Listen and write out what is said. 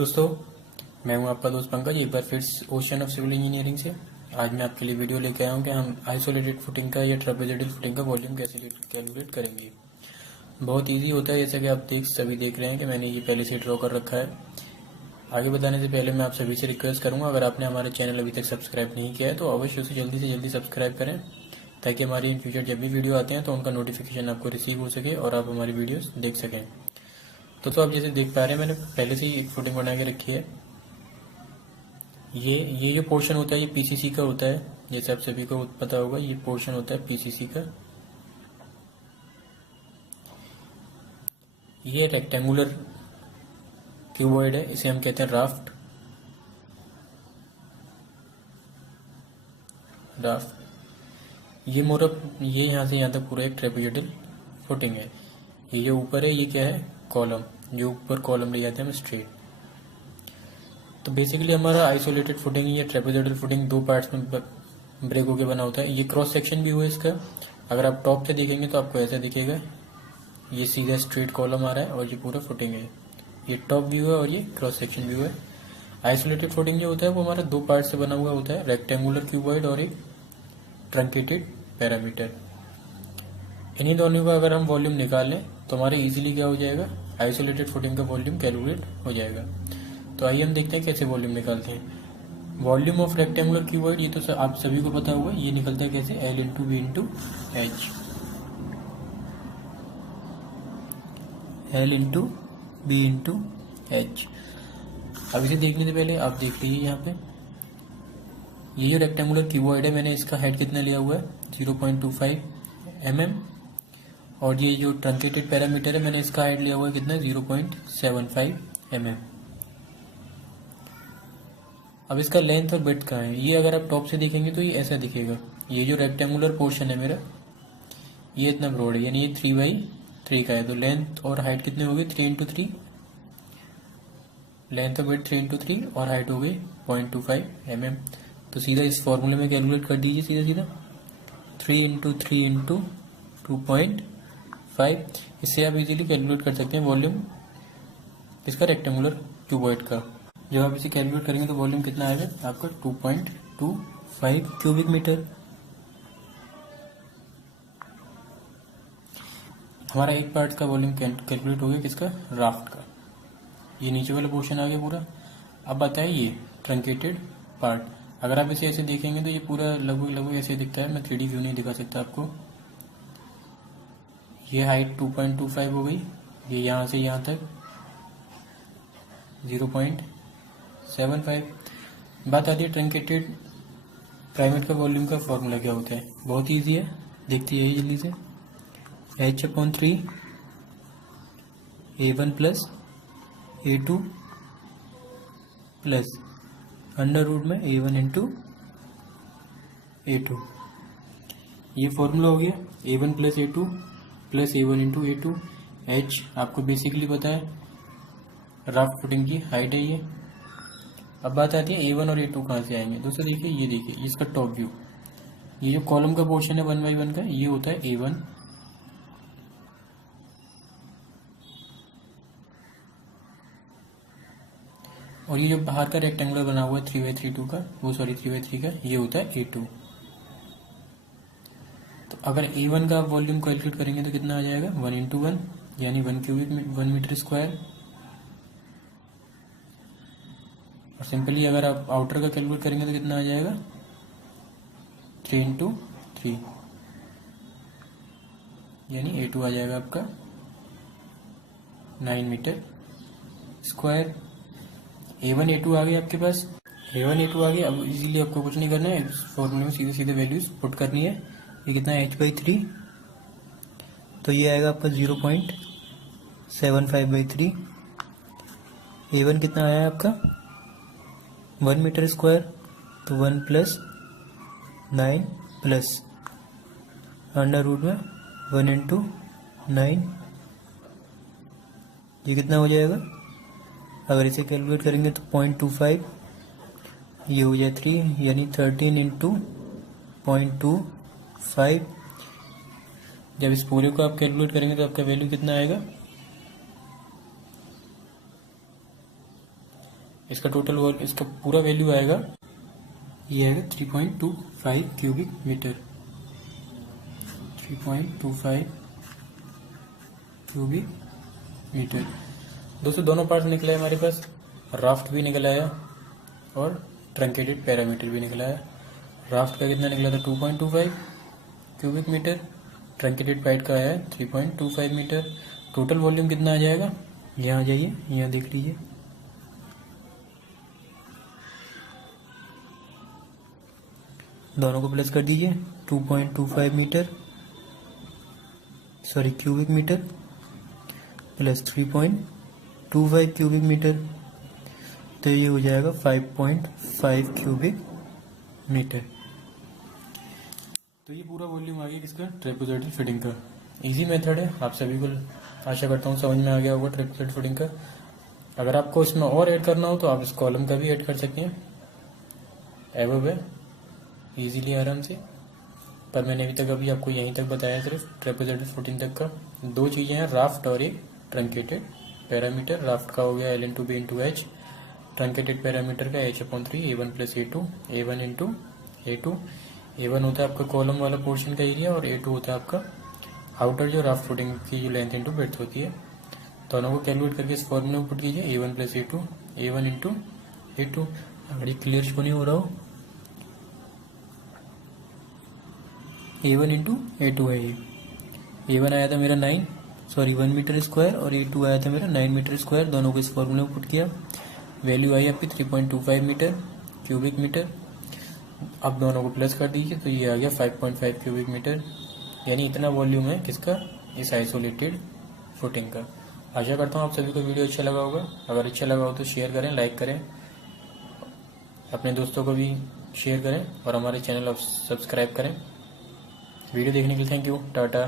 दोस्तों, मैं हूं आपका दोस्त पंकज, एक बार फिर ओशन ऑफ सिविल इंजीनियरिंग से। आज मैं आपके लिए वीडियो लेके आया हूं कि हम आइसोलेटेड फुटिंग का या ट्रेपेजोइडल फुटिंग का वॉल्यूम कैसे कैलकुलेट करेंगे। बहुत इजी होता है, जैसा कि आप सभी देख रहे हैं कि मैंने ये पहले से ड्रॉ कर रखा है। आगे बताने से पहले मैं आप सभी से रिक्वेस्ट करूंगा, अगर आपने हमारे चैनल अभी तक सब्सक्राइब नहीं किया है तो अवश्य उसे जल्दी से जल्दी सब्सक्राइब करें, ताकि हमारी इन फ्यूचर जब भी वीडियो आते हैं तो उनका नोटिफिकेशन आपको रिसीव हो सके और आप हमारी वीडियोस देख सकें। तो आप जैसे देख पा रहे हैं, मैंने पहले से ही एक फुटिंग बना के रखी है। ये जो पोर्शन होता है ये पीसीसी का होता है, जैसे आप सभी को पता होगा ये पोर्शन होता है पीसीसी का। ये रेक्टेंगुलर क्यूबॉइड है, इसे हम कहते हैं राफ्ट। ये यहाँ से यहाँ तक पूरा एक ट्रेपेजोइडल फुटिंग है। ये जो ऊपर है ये क्या है, कॉलम, जो ऊपर कॉलम ले जाते हैं हम स्ट्रेट। तो बेसिकली हमारा आइसोलेटेड फुटिंग या ट्रेपेजोइडल फुटिंग दो पार्ट्स में ब्रेक होके बना होता है। ये क्रॉस सेक्शन भी हुआ है इसका। अगर आप टॉप से देखेंगे तो आपको ऐसा दिखेगा, ये सीधा स्ट्रेट कॉलम आ रहा है और ये पूरा फुटिंग है। ये टॉप व्यू है और ये क्रॉस सेक्शन व्यू है। आइसोलेटेड फुटिंग जो होता है वो हमारा दो पार्ट से बना हुआ होता है, रेक्टेंगुलर क्यूबॉइड और एक ट्रंकेटेड पैरामीटर। इन्हीं दोनों का अगर हम वॉल्यूम निकाल लें तो हमारे इजीली क्या हो जाएगा, आइसोलेटेड फुटिंग का वॉल्यूम कैलकुलेट हो जाएगा। तो आइए हम देखते हैं कैसे वॉल्यूम निकालते हैं। वॉल्यूम ऑफ रेक्टेंगुलर क्यूबॉइड, ये तो आप सभी को पता होगा, ये निकलता है कैसे, L into B into H. L into B into H. अब इसे देखने से पहले आप देख लीजिए यहाँ पे, ये जो रेक्टेंगुलर क्यूबॉइड है मैंने इसका हाइट कितना लिया हुआ है, 0.25 mm। और ये जो ट्रंकेटेड पैरामीटर है मैंने इसका हाइट लिया हुआ है कितना, 0.75 mm। अब इसका लेंथ और ब्रेड्थ कहाँ है, ये अगर आप टॉप से देखेंगे तो ये ऐसा दिखेगा। ये जो रेक्टेंगुलर पोर्शन है मेरा, ये इतना ब्रॉड है, यानी ये 3/3 का है। तो लेंथ और हाइट कितने हो गए, 3 इंटू 3, लेंथ और ब्रेड्थ 3 इंटू 3 और हाइट हो गई 0.25 mm। तो सीधा इस फॉर्मूले में कैलकुलेट कर दीजिए, सीधा सीधा 3 इंटू 3 इंटू 2.5। इससे आप इजीली कैलकुलेट कर सकते हैं वॉल्यूम इसका रेक्टेंगुलर क्यूबॉइड का। जब आप इसे कैलकुलेट करेंगे तो वॉल्यूम कितना आएगा आपका, 2.25 क्यूबिक मीटर। हमारा एक पार्ट का वॉल्यूम कैलकुलेट हो गया, किसका, राफ्ट का। ये नीचे वाला पोर्शन आ गया पूरा। अब बताइए ये ट्रंकेटेड पार्ट, अगर आप इसे ऐसे देखेंगे तो ये पूरा लगभग ऐसे दिखता है। मैं 3D व्यू नहीं दिखा सकता आपको। ये हाइट 2.25 हो गई, ये यहाँ से यहाँ तक 0.75। बात आती है ट्रंकेटेड प्राइमेट का वॉल्यूम का फॉर्मूला क्या होता है, बहुत ईजी है, देखते हैं जल्दी से। H/3 A1 plus A2 plus under root में A1 इंटू A2। ये फॉर्मूला हो गया, A1 plus A2 plus A1 into A2। H आपको बेसिकली पता है, राफ्ट फुटिंग की हाइट है ये। अब बात आती है A1 और A2 कहाँ से आएंगे। दोस्तों देखिए, ये देखिए इसका टॉप व्यू, ये जो कॉलम का पोर्शन है 1/1 का, ये होता है A1। और ये जो बाहर का रेक्टेंगुलर बना हुआ है 3/3 का, वो सॉरी 3/3 का, ये होता है A2। तो अगर A1 का वॉल्यूम कैलकुलेट करेंगे तो कितना आ जाएगा, 1 इंटू 1, यानी 1 मीटर स्क्वायर। और सिंपली अगर आप आउटर का कैलकुलेट करेंगे तो कितना आ जाएगा, 3 इंटू 3, यानी A2 आ जाएगा आपका 9 मीटर स्क्वायर। A1 A2 आ गया आपके पास, A1 A2 आ गया। अब इजीली आपको कुछ नहीं करना है, इस फॉर्मूले में सीधे सीधे वैल्यूज पुट करनी है। ये कितना है, H/3, तो ये आएगा आपका 0.75/3। A1 कितना आया आपका, 1 मीटर स्क्वायर, तो 1 प्लस 9 प्लस अंडर रूट में 1 इंटू 9, ये कितना हो जाएगा, अगर इसे कैलकुलेट करेंगे तो 0.25, ये हो जाए 3, यानी 13 इंटू 0.25। जब इस पूरे को आप कैलकुलेट करेंगे तो आपका वैल्यू कितना आएगा, इसका टोटल इसका पूरा वैल्यू आएगा, ये आएगा 3.25 क्यूबिक मीटर, 3.25 क्यूबिक मीटर। दोस्तों दोनों पार्ट निकला है हमारे पास, राफ्ट भी निकला है और ट्रंकेटेड पैरामीटर भी निकला है। राफ्ट का कितना निकला था 2.25 क्यूबिक मीटर, ट्रंकेटेड पाइप का है 3.25 मीटर। टोटल वॉल्यूम कितना आ जाएगा, यहाँ आ जाइए, यहाँ देख लीजिए, दोनों को प्लस कर दीजिए, 2.25 metre sorry cubic metre plus 3.25 cubic metre, तो ये हो जाएगा 5.5 क्यूबिक मीटर। तो ये पूरा वॉल्यूम आ गया किसका, ट्रेपेजॉइडल फिटिंग का। इजी मेथड है, आप सभी को आशा करता हूँ समझ में आ गया होगा ट्रेपेजॉइडल फिटिंग का। अगर आपको इसमें और ऐड करना हो तो आप इस कॉलम का भी ऐड कर सकते हैं, एवब है इजीली आराम से, पर मैंने अभी तक अभी आपको यहीं तक बताया सिर्फ ट्रेपेजॉइडल फिटिंग तक का। दो चीज़ें हैं, राफ्ट और एक ट्रंकेटेड पैरामीटर। राफ्ट का हो गया L into B into H, truncated parameter का H/3 A1 plus A2, A1 into A2। A1 होता है आपका कॉलम वाला पोर्शन का एरिया और A2 होता है आपका आउटर जो राफ्ट फुटिंग की जो लेंथ इंटू ब्रेड्थ होती है। दोनों को कैलकुलेट करके इस फॉर्मूले में पुट कीजिए, A1 plus A2, A1 into A2। अगर ये क्लियर क्यों नहीं हो रहा हो, A1 इंटू A2 है ये। A1 आया था मेरा 1 मीटर स्क्वायर और A2 आया था मेरा 9 मीटर स्क्वायर। दोनों को इस फॉर्मूले में पुट किया, वैल्यू आई आपकी 3.25 मीटर क्यूबिक मीटर। अब दोनों को प्लस कर दीजिए तो ये आ गया 5.5 क्यूबिक मीटर, यानी इतना वॉल्यूम है किसका, इस आइसोलेटेड फुटिंग का। आशा करता हूँ आप सभी को वीडियो अच्छा लगा होगा। अगर अच्छा लगा हो तो शेयर करें, लाइक करें, अपने दोस्तों को भी शेयर करें और हमारे चैनल सब्सक्राइब करें। वीडियो देखने के लिए थैंक यू, टाटा।